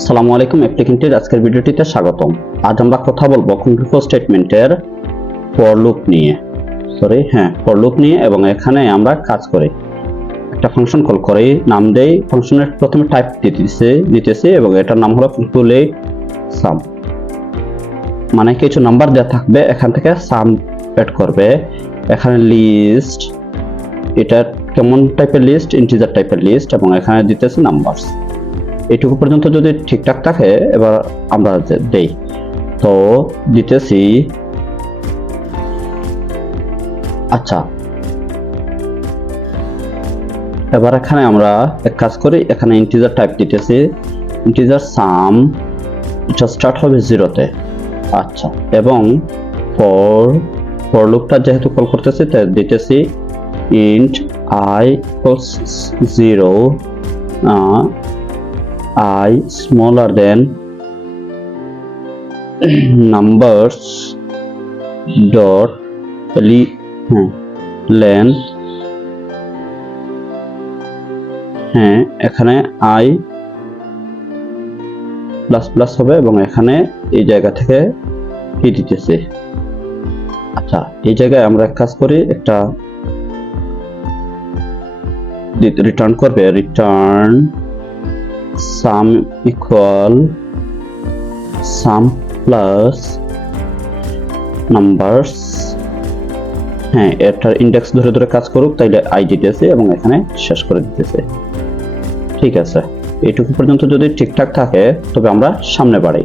আসসালামু আলাইকুম, অ্যাপ্লিকেন্টের আজকের ভিডিওটিতে স্বাগতম। আজ আমরা কথা বলবো কন্ট্রোল স্টেটমেন্টের ফর লুপ নিয়ে। ফর লুপ নিয়ে, এবং এখানে আমরা কাজ করি একটা ফাংশন কল করি, নাম দেই। ফাংশনের প্রথমে টাইপ দিতেছি এবং এটার নাম হলো ক্যালকুলেট সাম, মানে কিছু নাম্বার দেওয়া থাকবে, এখান থেকে সাম এড করবে। এখানে লিস্ট, এটা কেমন টাইপের লিস্ট? ইন্টিজার টাইপের লিস্ট, এবং এখানে দিতেছি নাম্বারস। এইটুকু পর্যন্ত যদি ঠিকঠাক থাকে, এবার আমরা দেই তো দিতেছি। আচ্ছা, এবার এখানে আমরা এক কাজ করি, এখানে ইন্টিজার টাইপ দিতেছি, ইন্টিজার সাম, এটা স্টার্ট হবে 0-তে। আচ্ছা, এবং ফর লুপটা যেহেতু কল করতেছি তাই দিতেছি int I equals 0, I smaller than numbers dot length, এখানে I প্লাস প্লাস হবে, এবং এখানে এই জায়গা থেকে কি দিতেছে। আচ্ছা, এই জায়গায় আমরা এক কাজ করি, একটা রিটার্ন করবে, রিটার্ন সাম ইকুয়াল সাম প্লাস নাম্বারস। এটার ইন্ডেক্স ধরে ধরে কাজ করুক, তাইলে আই দিতেছে এবং এখানে শেষ করে দিতেছে। ঠিক আছে, এইটুকু পর্যন্ত যদি ঠিকঠাক থাকে তবে আমরা সামনে বাড়াই।